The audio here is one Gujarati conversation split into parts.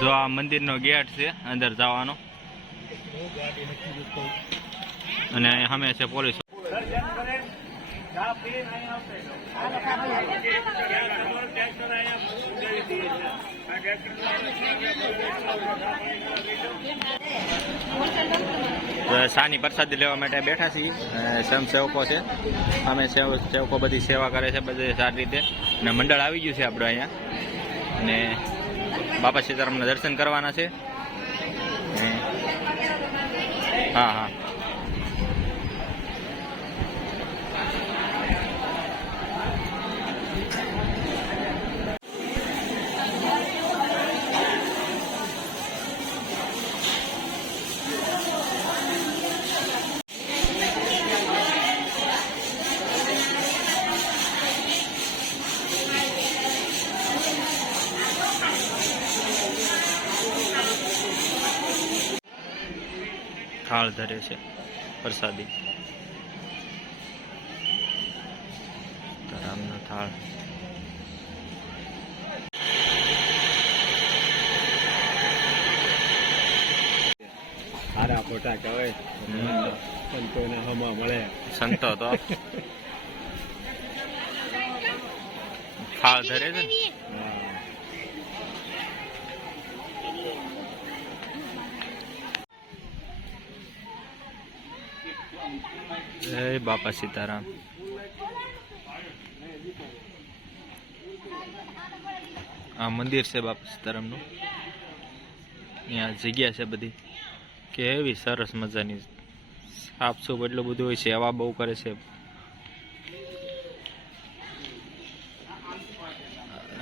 જો આ મંદિરનો ગેટ છે અંદર જવાનો અને સામે છે પોલીસ. સાની પ્રસાદી લેવા માટે બેઠા છીએ. સ્વયંસેવકો છે અમે સેવકો બધી સેવા કરે છે બધી સારી રીતે. અને મંડળ આવી ગયું છે આપણે અહીંયા અને બાપા સીતારામના દર્શન કરવાના છે. હા હા થાળ ધરે છે પ્રસાદી. રામનો થાળ. સારા ફોટા કહેવાય સંતોને હમા મળે. સંતો તો થાળ ધરે છે ને. જય બાપા સીતારામ. આ મંદિર છે બાપા સીતારામનું. અહીંયા જગ્યા છે બધી કેવી સરસ મજાની. સાફ સૂફ એટલું બધું હોય. સેવા બહુ કરે છે.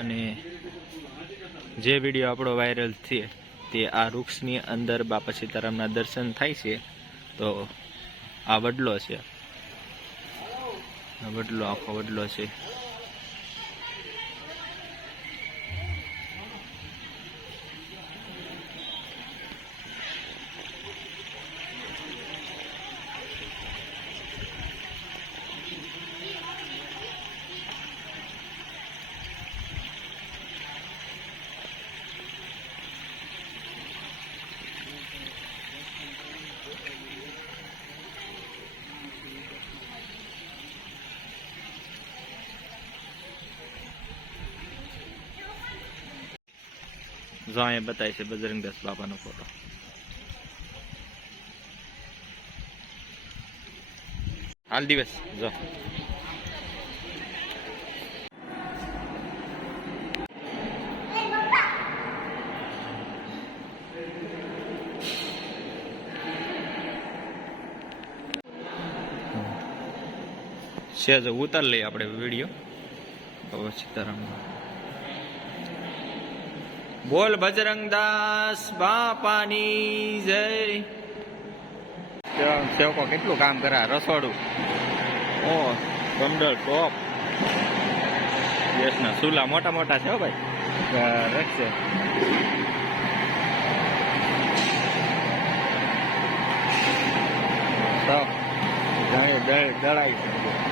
અને જે વિડીયો આપણો વાયરલ થયો તે આ વૃક્ષની અંદર બાપા સીતારામના દર્શન થાય છે. તો આ વડલો છે. વડલો આખો વડલો છે. જો અહીંયા બતાય છે બજરંગદાસ બાપાનો ફોટો. હાલ દિવસ જો સેજ ઉતાર લઈએ આપણે વિડીયો બાબા સીતારામ. બોલ બજરંગદાસ બાપાની જય. સેવકો કેટલું કામ કરે. રસોડું ઓ બંડલ ટોપ ગેસના ચૂલા મોટા મોટા છે હો ભાઈ. રખશે દળાવી